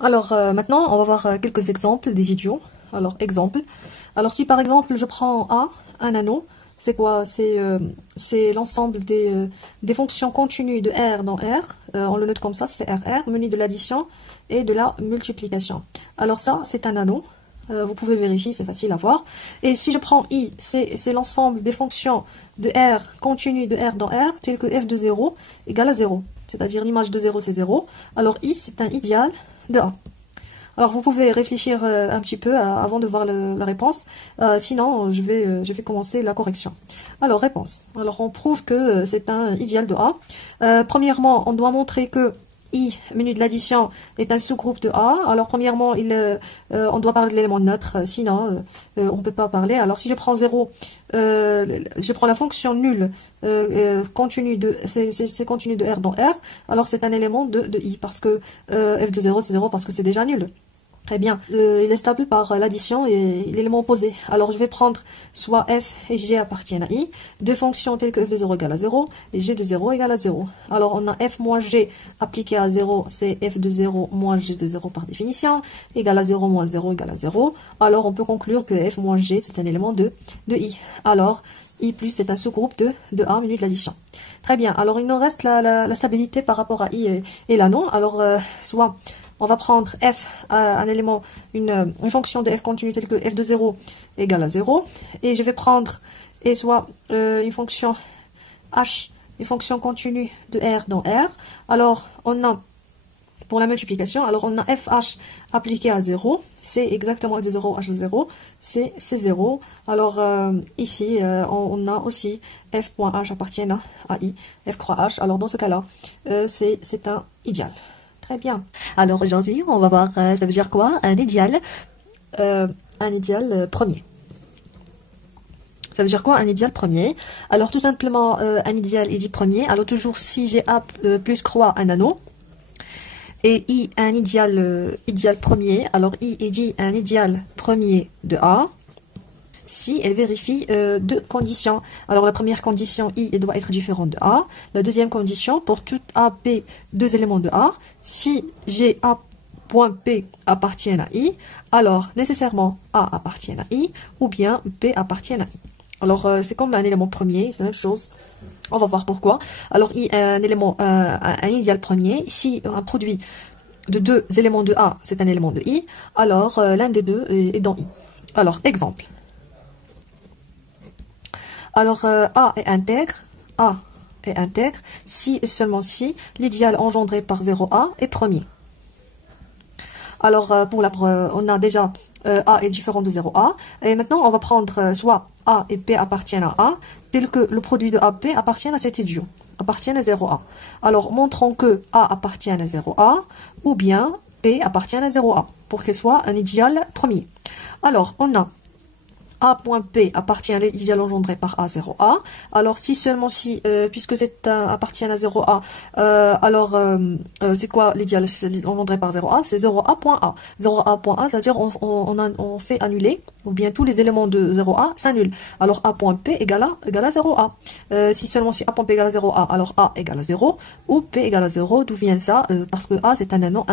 Alors maintenant, on va voir quelques exemples des idiots. Alors, exemple. Alors, si par exemple, je prends A, un anneau, c'est quoi? C'est l'ensemble des fonctions continues de R dans R. On le note comme ça, c'est RR, menu de l'addition et de la multiplication. Alors ça, c'est un anneau. Vous pouvez vérifier, c'est facile à voir. Et si je prends I, c'est l'ensemble des fonctions de R continues de R dans R, telles que f de 0 égale à 0. C'est-à-dire l'image de 0, c'est 0. Alors I, c'est un idéal de A. Alors vous pouvez réfléchir un petit peu avant de voir la réponse. Sinon, je vais commencer la correction. Alors, réponse. Alors, on prouve que c'est un idéal de A. Premièrement, on doit montrer que I, menu de l'addition, est un sous-groupe de A. Alors, premièrement, on doit parler de l'élément neutre, sinon, on ne peut pas parler. Alors, si je prends 0, je prends la fonction nulle continue c'est continu de R dans R, alors c'est un élément de I, parce que f de 0, c'est 0, parce que c'est déjà nul. Très bien, il est stable par l'addition et l'élément opposé. Alors je vais prendre soit f et g appartiennent à i, deux fonctions telles que f de 0 égale à 0 et g de 0 égale à 0. Alors on a f moins g appliqué à 0, c'est f de 0 moins g de 0 par définition, égale à 0 moins 0 égale à 0. Alors on peut conclure que f moins g c'est un élément de i. Alors i plus c'est un sous-groupe de A minus de l'addition. Très bien, alors il nous reste la stabilité par rapport à i et l'anneau. Alors soit on va prendre f, un élément, une fonction de f continue telle que f de 0 égale à 0. Et je vais prendre, et soit une fonction h, une fonction continue de r dans R. Alors, on a, pour la multiplication, alors on a fh appliqué à 0. C'est exactement f de 0, h de 0. C'est 0. Alors, ici, on a aussi f.h appartient à i, f croix h. Alors, dans ce cas-là, c'est un idéal. Très bien. Alors aujourd'hui, on va voir, ça veut dire quoi? Un idéal premier. Ça veut dire quoi? Un idéal premier. Alors tout simplement, un idéal est dit premier. Alors toujours si j'ai A plus croix un anneau, et I un idéal premier, alors I est dit un idéal premier de A, si elle vérifie deux conditions. Alors la première condition, I elle doit être différente de A. La deuxième condition, pour toute A, P, deux éléments de A, si G, A, point P appartiennent à I, alors nécessairement A appartient à I, ou bien P appartient à I. Alors c'est comme un élément premier, c'est la même chose. On va voir pourquoi. Alors I un élément, un idéal premier, si un produit de deux éléments de A, c'est un élément de I, alors l'un des deux est dans I. Alors, exemple. Alors, A est intègre, si et seulement si l'idéal engendré par 0A est premier. Alors, on a déjà A est différent de 0A. Et maintenant, on va prendre soit A et P appartiennent à A, tel que le produit de AP appartient à cet idiot, appartient à 0A. Alors, montrons que A appartient à 0A, ou bien P appartient à 0A, pour qu'il soit un idéal premier. Alors, on a A.P appartient à l'idéal engendré par A0A. Alors, si seulement si, puisque c'est appartient à 0A, alors c'est quoi l'idéal engendré par 0A? C'est 0A.A. 0A.A, c'est-à-dire on fait annuler, ou bien tous les éléments de 0A s'annulent. Alors, A.P égale à 0A. Si seulement si A.P égale à 0A, alors A égale à 0, ou P égale à 0. D'où vient ça? Parce que A, c'est un anneau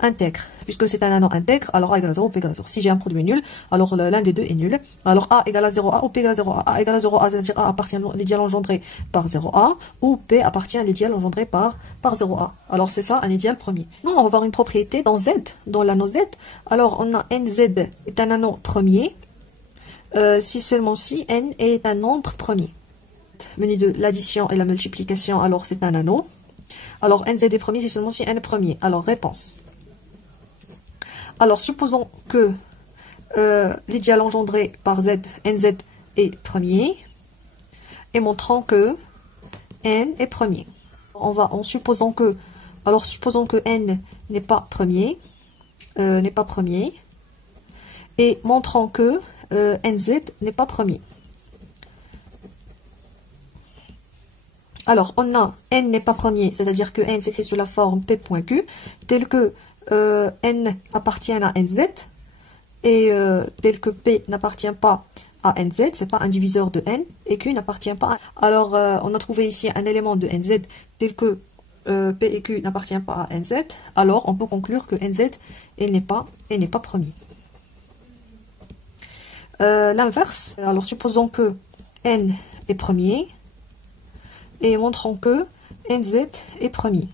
intègre. Puisque c'est un anneau intègre, alors A égale à 0, P égale à 0. Si j'ai un produit nul, alors l'un des deux est nul. Alors A égale à 0A ou P égale à 0A. A égale à 0A, c'est-à-dire A appartient à l'idéal engendré par 0A, ou P appartient à l'idéal engendré par 0A. Alors c'est ça un idéal premier. Non, on va voir une propriété dans Z, dans l'anneau Z. Alors on a NZ est un anneau premier, si seulement si N est un nombre premier. Menu de l'addition et la multiplication, alors c'est un anneau. Alors NZ est premier si seulement si N est premier. Alors réponse. Alors supposons que l'idéal engendré par Z, NZ est premier, et montrant que N est premier. Supposons que N n'est pas premier, et montrant que NZ n'est pas premier. Alors, on a N n'est pas premier, c'est-à-dire que N s'écrit sous la forme P.Q, tel que N appartient à NZ, et tel que P n'appartient pas à NZ, c'est pas un diviseur de N, et Q n'appartient pas à... Alors, on a trouvé ici un élément de NZ, tel que P et Q n'appartiennent pas à NZ, alors on peut conclure que NZ n'est pas premier. L'inverse, alors supposons que N est premier et montrons que NZ est premier.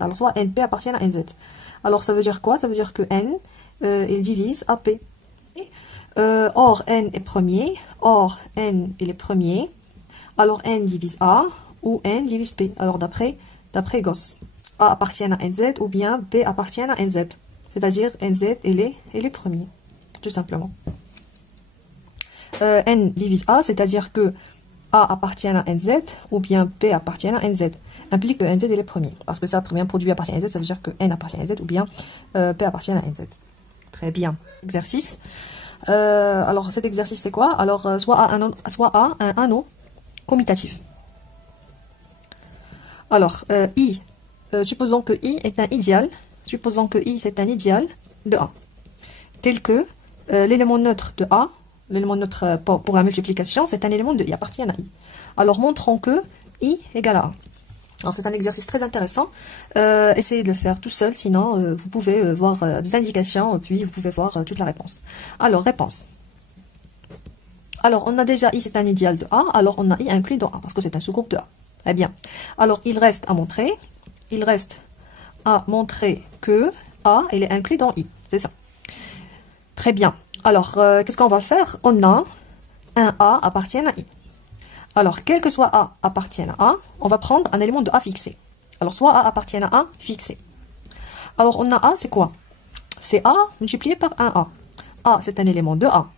Alors soit NP appartient à NZ. Alors ça veut dire quoi? Ça veut dire que N il divise AP. Or N est premier, or N il est premier, alors N divise A ou N divise P. Alors d'après Gauss, A appartient à NZ ou bien P appartient à NZ. C'est-à-dire NZ il est premier, tout simplement. N divise A, c'est-à-dire que A appartient à NZ ou bien P appartient à NZ. Implique que NZ est le premier. Parce que ça, premier produit appartient à NZ, ça veut dire que N appartient à NZ ou bien P appartient à NZ. Très bien. Exercice. Alors cet exercice c'est quoi? Alors soit A un anneau commutatif. Alors I, supposons que I est un idéal. Supposons que I c'est un idéal de A. Tel que l'élément neutre de A, l'élément neutre pour la multiplication, c'est un élément de I, appartient à I. Alors montrons que I égale à A. Alors c'est un exercice très intéressant. Essayez de le faire tout seul, sinon vous pouvez voir des indications, puis vous pouvez voir toute la réponse. Alors réponse. Alors on a déjà I c'est un idéal de A, alors on a I inclus dans A, parce que c'est un sous-groupe de A. Très bien. Alors il reste à montrer que A il est inclus dans I, c'est ça. Très bien. Alors qu'est-ce qu'on va faire? On a un A appartient à I. Alors, quel que soit A appartienne à A, on va prendre un élément de A fixé. Alors, soit A appartient à A fixé. Alors, on a A, c'est quoi? C'est A multiplié par un A. A, c'est un élément de A.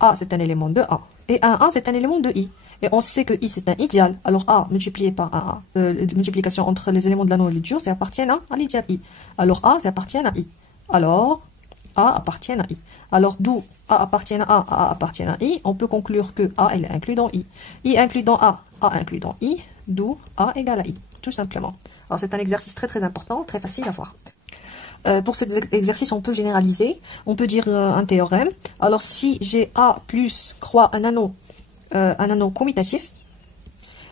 A, c'est un élément de A. Et un A, c'est un élément de I. Et on sait que I, c'est un idéal. Alors, A multiplié par un A, multiplication entre les éléments de l'anneau et le dur, ça appartient à l'idéal I. Alors, A, ça appartient à I. Alors, A appartient à I. Alors, d'où A appartient à A appartient à I, on peut conclure que A est inclus dans I. I inclus dans A inclus dans I, d'où A égale à I, tout simplement. Alors, c'est un exercice très très important, très facile à voir. Pour cet exercice, on peut généraliser, on peut dire un théorème. Alors, si j'ai A plus croix un anneau commutatif,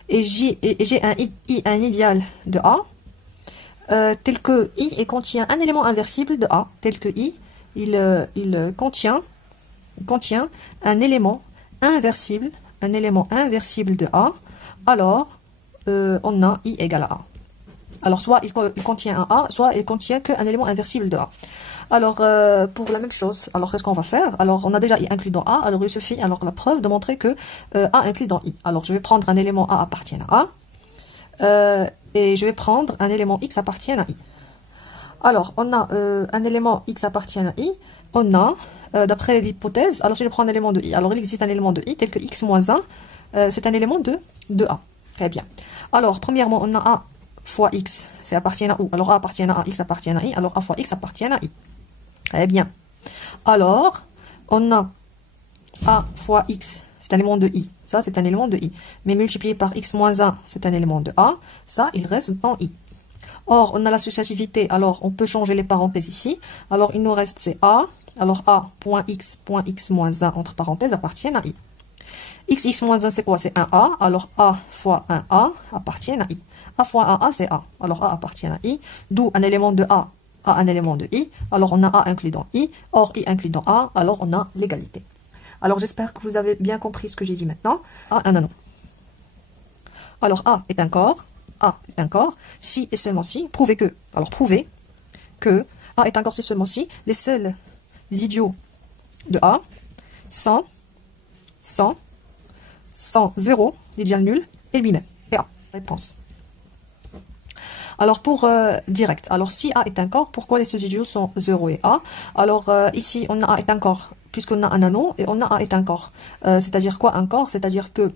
et j'ai un idéal de A, tel que I contient un élément inversible de A, tel que I, il contient un élément inversible de A, alors on a I égale à A. Alors soit il contient un A, soit il contient qu'un élément inversible de A. Alors pour la même chose, alors qu'est-ce qu'on va faire? Alors on a déjà I inclus dans A, alors il suffit, alors la preuve de montrer que A inclus dans I. Alors je vais prendre un élément A appartient à A, et je vais prendre un élément X appartient à I. Alors on a un élément X appartient à I, on a d'après l'hypothèse, alors si je prends un élément de I, alors il existe un élément de I tel que X moins 1, c'est un élément de A. Très bien. Alors, premièrement, on a A fois X, c'est appartient à où? Alors A appartient à A, X appartient à I, alors A fois X appartient à I. Très bien. Alors, on a A fois X, c'est un élément de I, ça c'est un élément de I. Mais multiplié par X moins 1, c'est un élément de A, ça il reste dans I. Or, on a l'associativité, alors on peut changer les parenthèses ici. Alors, il nous reste c'est A. Alors, A, point X moins 1, entre parenthèses, appartient à I. X moins 1, c'est quoi? C'est un A. Alors, A fois un A appartient à I. A fois un A, c'est A. Alors, A appartient à I. D'où un élément de A a un élément de I. Alors, on a A inclus dans I. Or, I inclus dans A. Alors, on a l'égalité. Alors, j'espère que vous avez bien compris ce que j'ai dit maintenant. A, un anneau. Alors, A est un corps. A est un corps, si et seulement si, prouvez que A est un corps, si seulement si, les seuls idiots de A sont 0, l'idéal nul, et lui-même. Et A, réponse. Alors pour direct, alors si A est un corps, pourquoi les seuls idiots sont 0 et A? Alors ici, on a A est un corps, puisqu'on a un anneau, et on a A est un corps. C'est-à-dire quoi un corps? C'est-à-dire que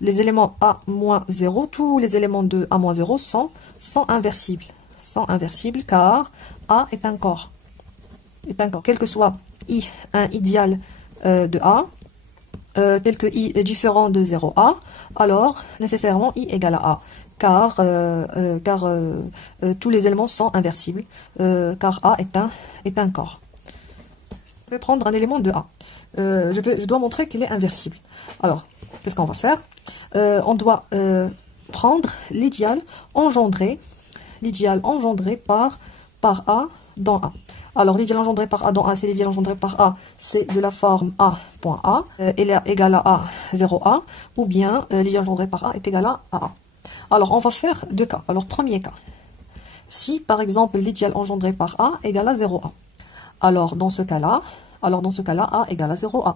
les éléments A moins 0, tous les éléments de A moins 0 sont inversibles. Sont inversibles car A est un corps. Quel que soit I, un idéal de A, tel que I est différent de 0A, alors nécessairement I égale à A. Car tous les éléments sont inversibles, car A est un corps. Je vais prendre un élément de A. Je dois montrer qu'il est inversible. Alors, qu'est-ce qu'on va faire? On doit prendre l'idéal engendré par A dans A. Alors, l'idéal engendré par A dans A, c'est l'idéal engendré par A, c'est de la forme A.A, est égal à A, 0A, ou bien l'idéal engendré par A est égal à A. Alors, on va faire deux cas. Alors, premier cas, si par exemple l'idéal engendré par A égale à 0A. Alors, dans ce cas-là, A égale à 0A.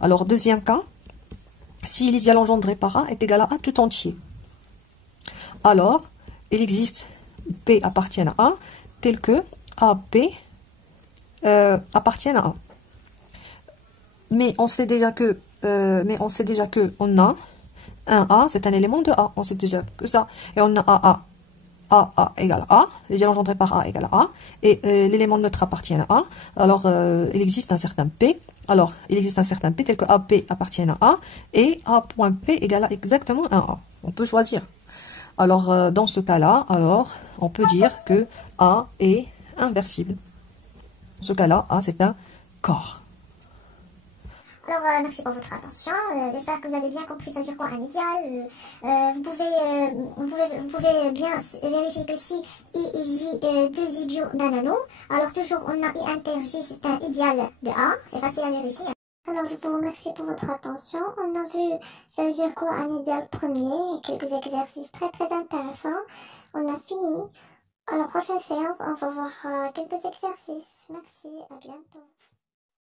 Alors, deuxième cas, si l'idéal engendré par A est égal à A tout entier. Alors, il existe P appartienne à A, tel que AP appartiennent à A. Mais on sait déjà que on a un A, c'est un élément de A. On sait déjà que ça. Et on a A égale A, l'idéal engendré par A égale à A, et l'élément neutre appartient à A. Alors, il existe un certain P. Alors, il existe un certain P tel que AP appartient à A, et A.P égale à exactement un A. On peut choisir. Alors, dans ce cas-là, on peut dire que A est inversible. Dans ce cas-là, A, c'est un corps. Alors, merci pour votre attention. J'espère que vous avez bien compris ça veut dire quoi un idéal. Vous pouvez bien vérifier que si I et J, deux idiots d'un anneau, alors toujours on a I inter J, c'est un idéal de A. C'est facile à vérifier. Alors, je vous remercie pour votre attention. On a vu ça veut dire quoi un idéal premier, quelques exercices très intéressants. On a fini. À la prochaine séance, on va voir quelques exercices. Merci, à bientôt.